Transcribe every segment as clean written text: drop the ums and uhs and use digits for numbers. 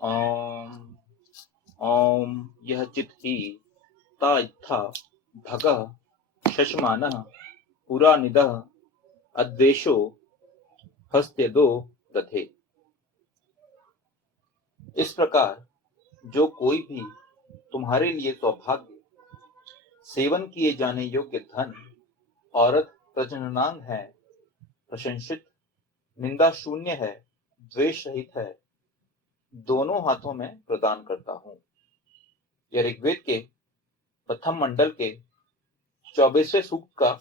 ॐ ॐ यः चित्हि ता इत्था भगः शशमानः पुरानिदः अद्वेषो हस्त्यदो दधे। इस प्रकार जो कोई भी तुम्हारे लिए सौभाग्य, सेवन किए जाने योग्य धन, औरत प्रजननांग है, प्रशंसित, निंदा शून्य है, द्वेष रहित है, दोनों हाथों में प्रदान करता हूं। यह ऋग्वेद के प्रथम मंडल के 24वें सूक्त का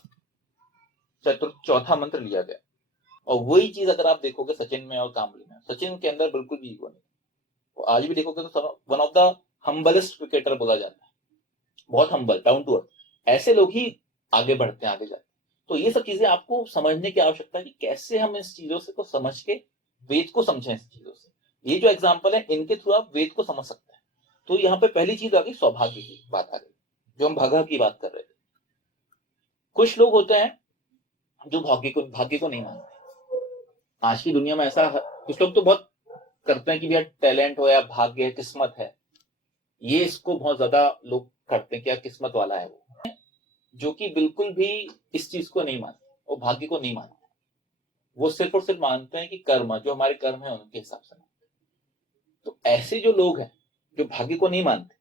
चौथा मंत्र लिया गया। और वही चीज अगर आप देखोगे सचिन में और कामली में, सचिन के अंदर बिल्कुल भी ईगो नहीं। वो आज भी देखोगे तो one of the humblest cricketer बोला जाता है, बहुत हम्बल, डाउन टू अर्थ। ऐसे लोग ही आगे बढ़ते हैं, आगे जाते हैं। तो ये सब चीजें आपको समझने की आवश्यकता है कि कैसे हम इस चीजों से को समझ के वेद को समझें। इस चीजों से ये जो एग्जाम्पल है, इनके थ्रू आप वेद को समझ सकते हैं। तो यहाँ पे पहली चीज आ गई, सौभाग्य की बात आ गई, जो हम भागा की बात कर रहे थे। कुछ लोग होते हैं जो भाग्य को नहीं मानते। आज की दुनिया में ऐसा, कुछ लोग तो बहुत करते हैं कि भैया टैलेंट हो या भाग्य है, किस्मत है, ये इसको बहुत ज्यादा लोग करते हैं कि यार किस्मत वाला है वो, जो कि बिल्कुल भी इस चीज को नहीं मानते, वो भाग्य को नहीं मानते। वो सिर्फ और सिर्फ मानते हैं कि कर्म, जो हमारे कर्म है उनके हिसाब से मानते हैं। तो ऐसे जो लोग हैं जो भाग्य को नहीं मानते,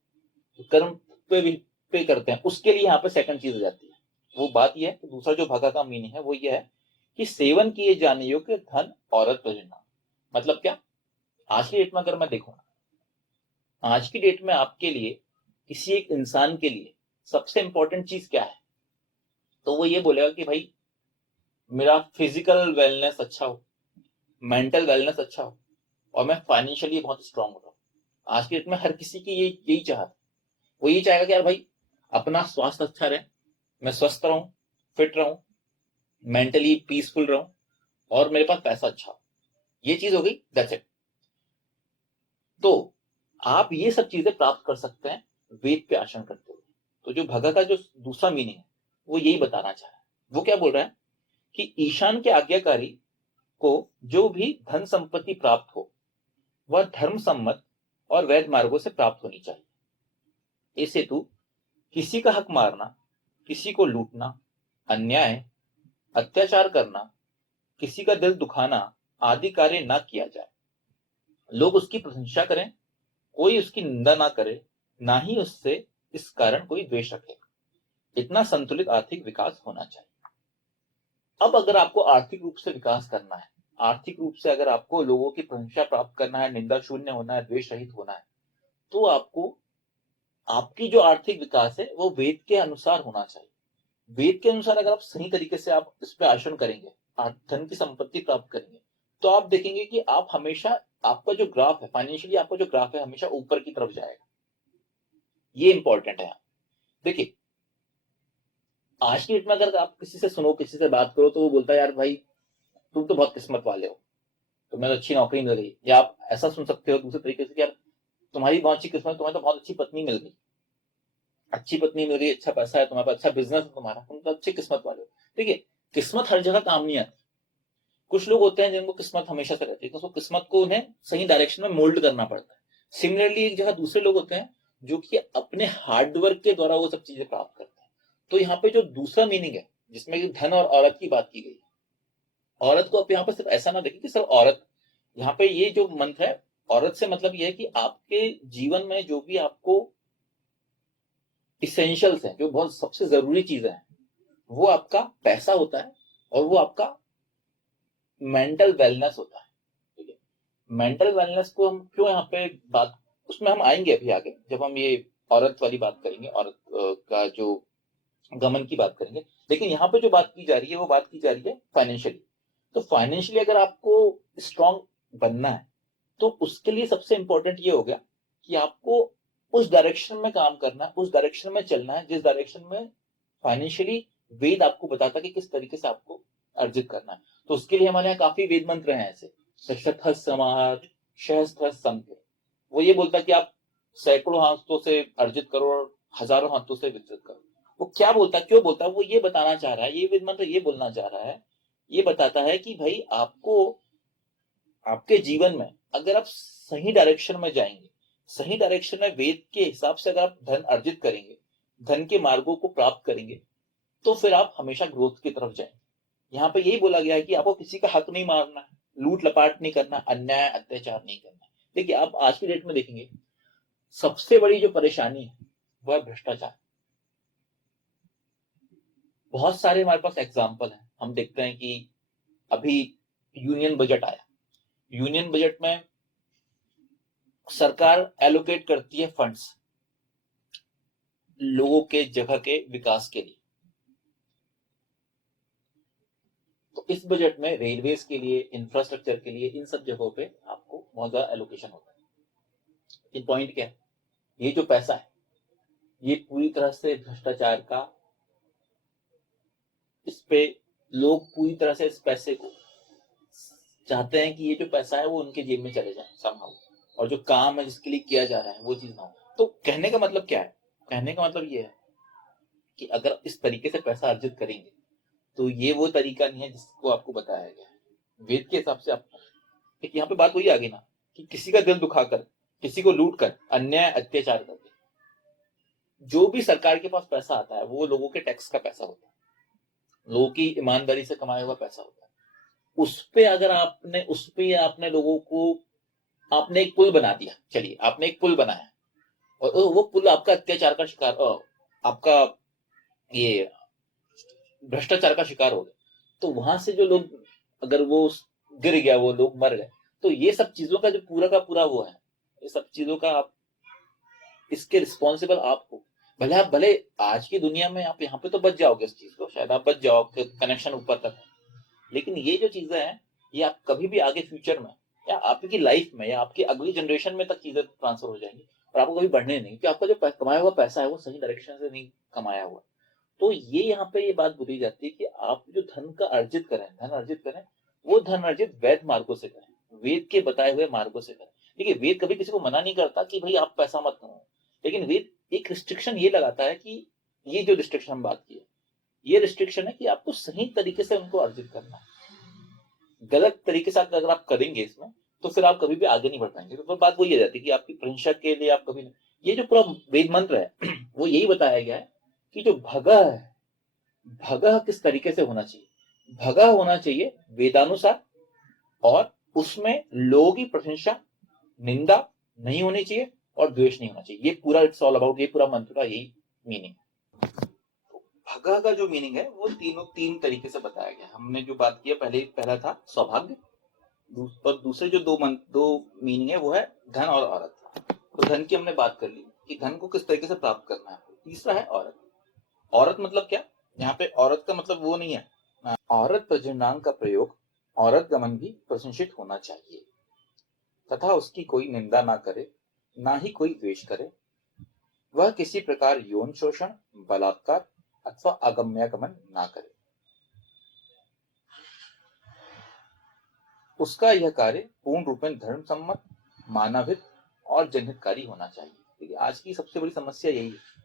तो कर्म पे करते हैं, उसके लिए यहाँ पे सेकंड चीज हो जाती है। वो बात यह है कि दूसरा जो भागा का मीनिंग है वो ये है कि सेवन किए जाने योग्य धन, औरत, प्रजनन। मतलब क्या? आज की डेट में अगर मैं देखूं, आज की डेट में आपके लिए, किसी एक इंसान के लिए सबसे इंपॉर्टेंट चीज क्या है? तो वो ये बोलेगा कि भाई मेरा फिजिकल वेलनेस अच्छा हो, मेंटल वेलनेस अच्छा हो, और मैं फाइनेंशियली बहुत स्ट्रांग हो रहा हूं। आज की डेट में हर किसी की यही चाहत। वो यही चाहेगा कि यार भाई अपना स्वास्थ्य अच्छा रहे, मैं स्वस्थ रहूं, फिट रहूं, मेंटली पीसफुल रहूं, और मेरे पास पैसा अच्छा हो। ये चीज हो गई, दैट्स इट। तो आप ये सब चीजें प्राप्त कर सकते हैं वेद पे आसन करते हुए। तो जो भगा का जो दूसरा मीनिंग है वो यही बताना चाह रहा है। वो क्या बोल रहा है कि ईशान के आज्ञाकारी को जो भी धन संपत्ति प्राप्त हो वह धर्म सम्मत और वैध मार्गों से प्राप्त होनी चाहिए। इस हेतु किसी का हक मारना, किसी को लूटना, अन्याय, अत्याचार करना, किसी का दिल दुखाना आदि कार्य ना किया जाए। लोग उसकी प्रशंसा करें, कोई उसकी निंदा ना करे, ना ही उससे इस कारण कोई द्वेष रखे। इतना संतुलित आर्थिक विकास होना चाहिए। अब अगर आपको आर्थिक रूप से विकास करना है, आर्थिक रूप से अगर आपको लोगों की प्रशंसा प्राप्त करना है, निंदा शून्य होना है, द्वेष रहित होना है, तो आपको आपकी जो आर्थिक विकास है वो वेद के अनुसार होना चाहिए। वेद के अनुसार अगर आप सही तरीके से आप इस पे आचरण करेंगे, धन की संपत्ति प्राप्त करेंगे, तो आप देखेंगे कि आप हमेशा, आपका जो ग्राफ है फाइनेंशियली, आपका जो ग्राफ है हमेशा ऊपर की तरफ जाएगा। ये इंपॉर्टेंट है। देखिए आज की डेट में अगर आप किसी से सुनो, किसी से बात करो, तो वो बोलता है यार भाई तुम तो बहुत किस्मत वाले हो, तुम्हें तो अच्छी नौकरी मिल गई। या आप ऐसा सुन सकते हो दूसरे तरीके से कि यार तुम्हारी बहुत अच्छी किस्मत, तुम्हें तो बहुत अच्छी पत्नी मिल गई, अच्छी पत्नी मिल गई, अच्छा पैसा है तुम्हारे पास, अच्छा बिजनेस है तुम्हारा, तुम तो अच्छी किस्मत वाले हो। देखिए किस्मत हर जगह काम नहीं आती। कुछ लोग होते हैं जिनको किस्मत हमेशा से रहती है, तो किस्मत को उन्हें सही डायरेक्शन में मोल्ड करना पड़ता है। सिमिलरली एक जगह दूसरे लोग होते हैं जो कि अपने हार्डवर्क के द्वारा वो सब चीजें प्राप्त करते हैं। तो यहाँ पे जो दूसरा मीनिंग है जिसमें धन और औरत की बात की गई, औरत को आप यहाँ पे सिर्फ ऐसा ना देखें कि सिर्फ औरत, यहाँ पे ये जो मंत्र है, औरत से मतलब ये है कि आपके जीवन में जो भी आपको इसेंशियल्स हैं, जो बहुत सबसे जरूरी चीजें हैं, वो आपका पैसा होता है और वो आपका मेंटल वेलनेस होता है। ठीक है, मेंटल वेलनेस को हम क्यों यहाँ पे बात, उसमें हम आएंगे अभी आगे जब हम ये औरत वाली बात करेंगे, औरत का जो गमन की बात करेंगे। लेकिन यहाँ पे जो बात की जा रही है वो बात की जा रही है फाइनेंशियली। तो फाइनेंशियली अगर आपको स्ट्रांग बनना है, तो उसके लिए सबसे इंपॉर्टेंट ये हो गया कि आपको उस डायरेक्शन में काम करना है, उस डायरेक्शन में चलना है जिस डायरेक्शन में फाइनेंशियली वेद आपको बताता कि किस तरीके से आपको अर्जित करना है। तो उसके लिए हमारे यहाँ काफी वेद मंत्र हैं ऐसे, वो ये बोलता है कि आप सैकड़ों हाथों से अर्जित करो और हजारों हाथों से वितरित करो। वो क्या बोलता है, क्यों बोलता है? वो ये बताना चाह रहा है, ये वेद मंत्र ये बोलना चाह रहा है, ये बताता है कि भाई आपको आपके जीवन में अगर आप सही डायरेक्शन में जाएंगे, सही डायरेक्शन में वेद के हिसाब से अगर आप धन अर्जित करेंगे, धन के मार्गों को प्राप्त करेंगे, तो फिर आप हमेशा ग्रोथ की तरफ जाएंगे। यहाँ पे यही बोला गया है कि आपको किसी का हक नहीं मारना है, लूट लपाट नहीं करना, अन्याय अत्याचार नहीं करना। देखिए आप आज की डेट में देखेंगे सबसे बड़ी जो परेशानी है वह है भ्रष्टाचार। बहुत सारे हमारे पास एग्जाम्पल हैं। हम देखते हैं कि अभी यूनियन बजट आया, यूनियन बजट में सरकार एलोकेट करती है फंड्स लोगों के जगह के विकास के लिए। तो इस बजट में रेलवेज के लिए, इंफ्रास्ट्रक्चर के लिए, इन सब जगहों पे आपको बहुत ज्यादा एलोकेशन होता है। लेकिन पॉइंट क्या है, ये जो पैसा है ये पूरी तरह से भ्रष्टाचार का, इस पे लोग पूरी तरह से इस पैसे को चाहते हैं कि ये जो पैसा है वो उनके जेब में चले जाए समहाउ, और जो काम है जिसके लिए किया जा रहा है वो चीज ना हो। तो कहने का मतलब क्या है, कहने का मतलब ये है कि अगर इस तरीके से पैसा अर्जित करेंगे तो ये वो तरीका नहीं है जिसको आपको बताया गया है वेद के हिसाब से। आप एक यहाँ पे बात वही आ गई ना कि किसी का दिल दुखाकर, किसी को लूट कर, अन्याय अत्याचार करके जो भी सरकार के पास पैसा आता है वो लोगों के टैक्स का पैसा होता है, लोगों की ईमानदारी से कमाया हुआ पैसा होता है। उस पे अगर आपने लोगों को, आपने एक पुल बना दिया, चलिए आपने एक पुल बनाया और वो पुल आपका अत्याचार का शिकार, आपका ये भ्रष्टाचार का शिकार हो गया, तो वहां से जो लोग, अगर वो गिर गया, वो लोग मर गए, तो ये सब चीजों का जो पूरा का पूरा वो है, ये सब चीजों का आप, इसके रिस्पॉन्सिबल आप हो। भले आज की दुनिया में आप यहाँ पे तो बच जाओगे, इस चीज को शायद आप बच जाओ, कनेक्शन ऊपर तक, लेकिन ये जो चीजें हैं ये आप कभी भी आगे फ्यूचर में या आपकी लाइफ में या आपकी अगली जनरेशन में तक चीजें ट्रांसफर हो जाएंगी और आपको कभी बढ़ने नहीं, क्योंकि आपका जो कमाया हुआ पैसा है वो सही डायरेक्शन से नहीं कमाया हुआ। तो ये यहाँ पे ये बात बोली जाती है कि आप जो धन का अर्जित करें, धन अर्जित करें, वो धन अर्जित वैध मार्गों से करें, वेद के बताए हुए मार्गों से करें। देखिए वेद कभी किसी को मना नहीं करता कि भाई आप पैसा मत कमाओ, लेकिन वेद एक रिस्ट्रिक्शन ये लगाता है कि ये जो रिस्ट्रिक्शन हम बात की है, ये रिस्ट्रिक्शन है कि आपको सही तरीके से उनको अर्जित करना है। गलत तरीके से अगर आप करेंगे इसमें तो फिर आप कभी भी आगे नहीं बढ़ पाएंगे। तो बात वही आ जाती है कि आपकी प्रशंसा के लिए आप कभी नहीं, ये जो पूरा वेद मंत्र है वो यही बताया गया है कि जो भगह है, भगह किस तरीके से होना चाहिए, भगह होना चाहिए वेदानुसार, और उसमें लोगों की प्रशंसा, निंदा नहीं होनी चाहिए और द्वेष नहीं होना चाहिए। ये पूरा इट्स ऑल अबाउट, ये पूरा मंत्र का यही मीनिंग। भगह का जो मीनिंग है वो तीन तरीके से बताया गया। हमने जो बात किया पहला था सौभाग्य, और दूसरे जो दो मीनिंग है वो है धन और औरत। तो धन की हमने बात कर ली कि धन को किस तरीके से प्राप्त करना है। तीसरा है औरत। औरत मतलब क्या, यहाँ पे औरत का मतलब वो नहीं है, औरत प्रजननांग का प्रयोग, औरत गमन भी प्रशंसित होना चाहिए तथा उसकी कोई निंदा ना करे, ना ही कोई द्वेष करे। वह किसी प्रकार यौन शोषण, बलात्कार अथवा अगम्यागमन ना करे। उसका यह कार्य पूर्ण रूप में धर्म सम्मत, मानवहित और जनहितकारी होना चाहिए। देखिए आज की सबसे बड़ी समस्या यही है,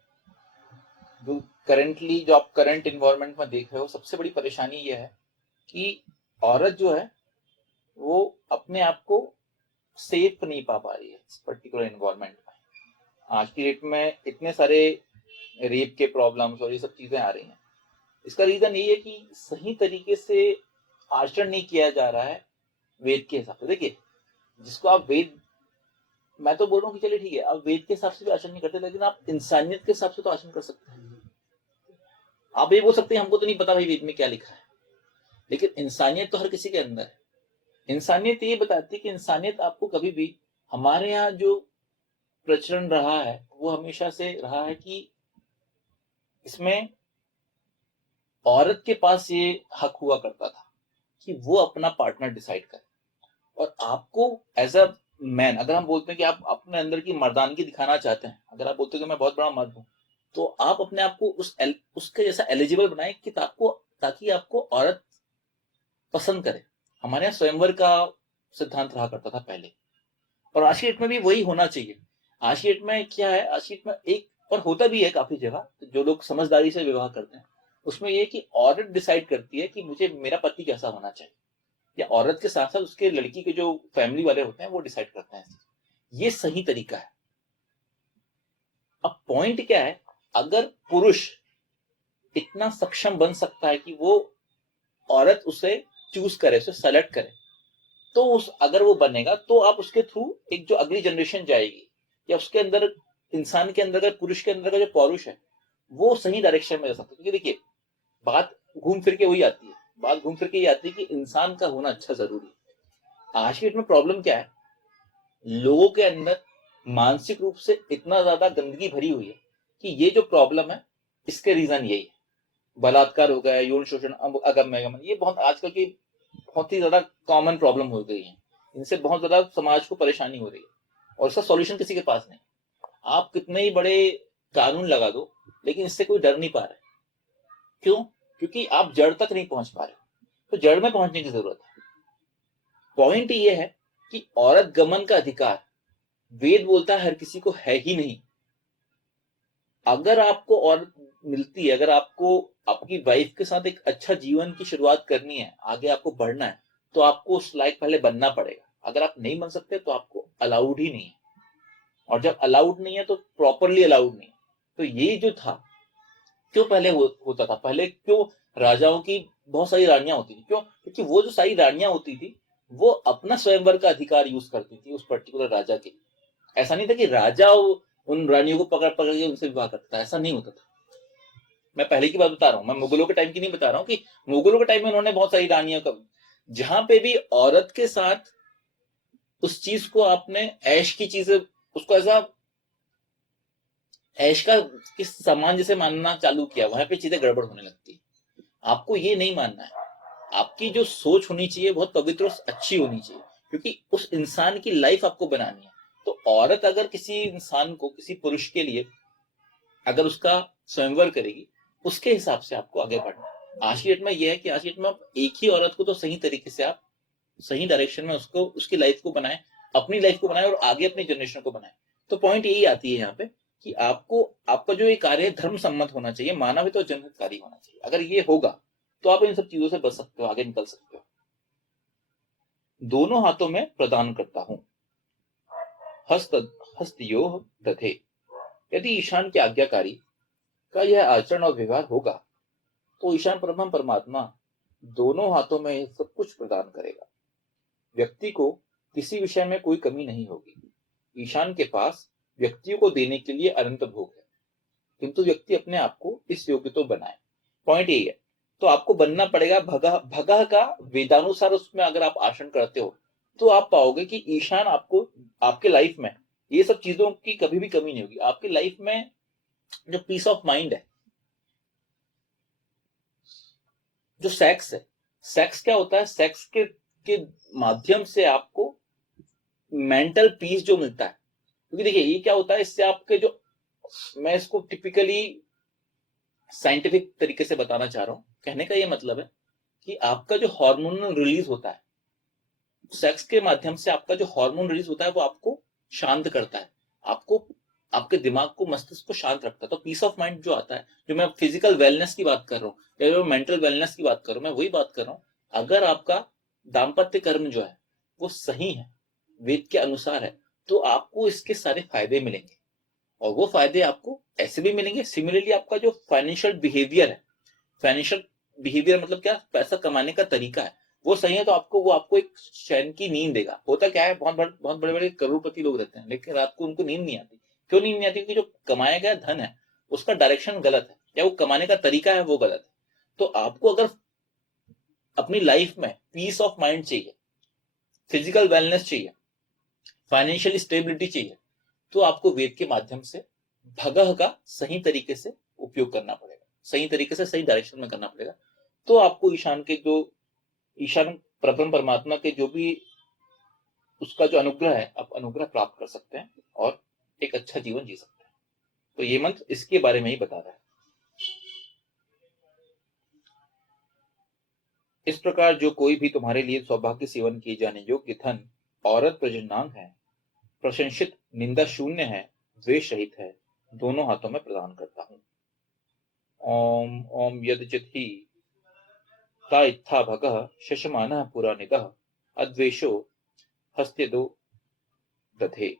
जो जो आप करंट इन्वायरमेंट में देख रहे हो, सबसे बड़ी परेशानी यह है कि औरत जो है वो अपने आप को सेफ नहीं पा रही है इस पर्टिकुलर इन्वायरमेंट में। आज की डेट में इतने सारे रेप के प्रॉब्लम्स और ये सब चीजें आ रही हैं, इसका रीजन ये है कि सही तरीके से आचरण नहीं किया जा रहा है वेद के हिसाब से। देखिए जिसको आप वेद, मैं तो बोल रहा हूँ कि चलिए ठीक है आप वेद के हिसाब से भी आचरण नहीं करते, लेकिन आप इंसानियत के हिसाब से तो आचरण कर सकते हैं। आप ये बोल सकते हैं हमको तो नहीं पता भाई वेद में क्या लिखा है, लेकिन इंसानियत तो हर किसी के अंदर है। इंसानियत ये बताती है कि इंसानियत आपको कभी भी, हमारे यहाँ जो प्रचलन रहा है वो हमेशा से रहा है कि इसमें औरत के पास ये हक हुआ करता था कि वो अपना पार्टनर डिसाइड करे, और आपको एज अ मैन, अगर हम बोलते हैं कि आप अपने अंदर की मर्दानगी दिखाना चाहते हैं, अगर आप बोलते हैं कि मैं बहुत बड़ा मर्द हूं, तो आप अपने आप को उसके जैसा एलिजिबल बनाए कि ताकि आपको औरत पसंद करे। हमारे यहाँ स्वयंवर का सिद्धांत रहा करता था पहले, और आज की डेट में भी वही होना चाहिए। आज की डेट में क्या है, आज की डेट में एक और होता भी है काफी जगह, जो लोग समझदारी से विवाह करते हैं उसमें ये कि औरत डिसाइड करती है कि मुझे मेरा पति कैसा होना चाहिए, या औरत के साथ साथ उसके लड़की के जो फैमिली वाले होते हैं वो डिसाइड करते हैं। ये सही तरीका है। अब पॉइंट क्या है, अगर पुरुष इतना सक्षम बन सकता है कि वो औरत उसे चूज करे, उसे सेलेक्ट करे, तो उस अगर वो बनेगा तो आप उसके थ्रू एक जो अगली जनरेशन जाएगी, या उसके अंदर, इंसान के अंदर, पुरुष के अंदर का जो पौरुष है वो सही डायरेक्शन में जा सकता है। क्योंकि देखिए, बात घूम फिर के वही आती है, बात घूम फिर के ये आती है कि इंसान का होना अच्छा जरूरी है। आज की डेट में प्रॉब्लम क्या है, लोगों के अंदर मानसिक रूप से इतना ज्यादा गंदगी भरी हुई है कि ये जो प्रॉब्लम है इसके रीजन यही है। बलात्कार हो गया, यौन शोषण, अगम्य गमन, ये बहुत आजकल की बहुत ही ज्यादा कॉमन प्रॉब्लम हो गई है। इनसे बहुत ज्यादा समाज को परेशानी हो रही है और इसका सॉल्यूशन किसी के पास नहीं। आप कितने ही बड़े कानून लगा दो, लेकिन इससे कोई डर नहीं पा रहा है। क्यों? क्योंकि आप जड़ तक नहीं पहुंच पा रहे। तो जड़ में पहुंचने की जरूरत है। पॉइंट ये है कि औरत गमन का अधिकार वेद बोलता है हर किसी को है ही नहीं। अगर आपको औरत मिलती है, अगर आपको आपकी वाइफ के साथ एक अच्छा जीवन की शुरुआत करनी है, आगे आपको बढ़ना है, तो आपको उस लायक पहले बनना पड़ेगा। अगर आप नहीं बन सकते तो आपको अलाउड ही नहीं है, और जब अलाउड नहीं है तो प्रॉपरली अलाउड नहीं है। तो ये जो था, क्यों पहले होता था, पहले क्यों राजाओं की बहुत सारी रानियां होती थी, क्यों? क्योंकि वो जो सारी रानियां होती थी वो अपना स्वयंवर का अधिकार यूज करती थी उस पर्टिकुलर राजा के। ऐसा नहीं था कि राजा उन रानियों को पकड़ पकड़ के उनसे विवाह करता था, ऐसा नहीं होता था। मैं पहले की बात बता रहा हूँ, मैं मुगलों के टाइम की नहीं बता रहा हूँ कि मुगलों के टाइम में उन्होंने बहुत सारी रानियों का, जहां पे भी औरत के साथ उस चीज को आपने ऐश की चीजें, उसको ऐसा ऐश का किस सामान जैसे मानना चालू किया, वहां पे चीजें गड़बड़ होने लगती। आपको ये नहीं मानना है। आपकी जो सोच होनी चाहिए बहुत पवित्र और अच्छी होनी चाहिए, क्योंकि उस इंसान की लाइफ आपको बनानी है। तो औरत अगर किसी इंसान को, किसी पुरुष के लिए अगर उसका स्वयंवर करेगी, उसके हिसाब से आपको आगे बढ़ना है। आज की डेट में यह है कि आज की डेट में आप एक ही औरत को तो सही तरीके से आप सही डायरेक्शन में उसको, उसकी लाइफ को बनाए, अपनी लाइफ को बनाए और आगे अपनी जनरेशन को बनाए। तो पॉइंट यही आती है यहाँ पे कि आपको, आपका जो ये कार्य है धर्म सम्मत होना चाहिए, मानव तो जनहितकारी होना चाहिए। अगर ये होगा तो आप इन सब चीजों से बच सकते हो, आगे निकल सकते हो। दोनों हाथों में प्रदान करता हूं, हस्त हस्तयोः दधे। यदि ईशान की आज्ञाकारी का यह आचरण और व्यवहार होगा तो ईशान ब्रह्म परमात्मा दोनों हाथों में सब कुछ प्रदान करेगा। व्यक्ति को किसी विषय में कोई कमी नहीं होगी। ईशान के पास व्यक्तियों को देने के लिए अनंत भोग है, किंतु व्यक्ति अपने आप को इस योग्य तो बनाए। पॉइंट यही है। तो आपको बनना पड़ेगा भगह। भगह का वेदानुसार उसमें अगर आप आचरण करते हो तो आप पाओगे कि ईशान आपको, आपके लाइफ में ये सब चीजों की कभी भी कमी नहीं होगी। आपकी लाइफ में जो पीस ऑफ माइंड है, जो सेक्स है, सेक्स क्या होता है, सेक्स के माध्यम से आपको मेंटल पीस जो मिलता है। क्योंकि देखिए ये क्या होता है, इससे आपके जो, मैं इसको टिपिकली साइंटिफिक तरीके से बताना चाह रहा हूं। कहने का ये मतलब है कि आपका जो हार्मोनल रिलीज होता है, सेक्स के माध्यम से आपका जो हार्मोन रिलीज होता है वो आपको शांत करता है, आपको, आपके दिमाग को, मस्तिष्क को शांत रखता है। तो पीस ऑफ माइंड जो आता है, जो मैं फिजिकल वेलनेस की बात कर रहा हूँ या जो मेंटल वेलनेस की बात कर रहा हूँ, मैं वही बात कर रहा हूँ। अगर आपका दाम्पत्य कर्म जो है वो सही है, वेद के अनुसार है, तो आपको इसके सारे फायदे मिलेंगे। और वो फायदे आपको ऐसे भी मिलेंगे। सिमिलरली आपका जो फाइनेंशियल बिहेवियर है, फाइनेंशियल बिहेवियर मतलब क्या, पैसा कमाने का तरीका है, वो सही है, तो आपको, वो आपको एक चैन की नींद देगा। होता क्या है, बहुत बड़े बड़े करोड़पति लोग रहते हैं लेकिन रात को उनको नींद नहीं आती। क्यों नींद नहीं आती? क्योंकि जो कमाया गया धन है उसका डायरेक्शन गलत है, या वो कमाने का तरीका है वो गलत है। तो आपको अगर अपनी लाइफ में पीस ऑफ माइंड चाहिए, फिजिकल वेलनेस चाहिए, फाइनेंशियल स्टेबिलिटी चाहिए, तो आपको वेद के माध्यम से भगह का सही तरीके से उपयोग करना पड़ेगा, सही तरीके से सही डायरेक्शन में करना पड़ेगा। तो आपको ईशान के जो, ईशान परब्रह्म परमात्मा के जो भी उसका जो अनुग्रह है, आप अनुग्रह प्राप्त कर सकते हैं और एक अच्छा जीवन जी सकते हैं। तो ये मंत्र इसके बारे में ही बता रहा है। इस प्रकार जो कोई भी तुम्हारे लिए सौभाग्य सेवन किए जाने योग्य धन, औरत प्रजननांग है, प्रशंसित, निंदा शून्य है, द्वेष रहित है, दोनों हाथों में प्रदान करता हूं। ओम ओम यदचित ही ता इत्था भगः शशमानः पुरानिदः अद्वेषो हस्त्यदो दधे।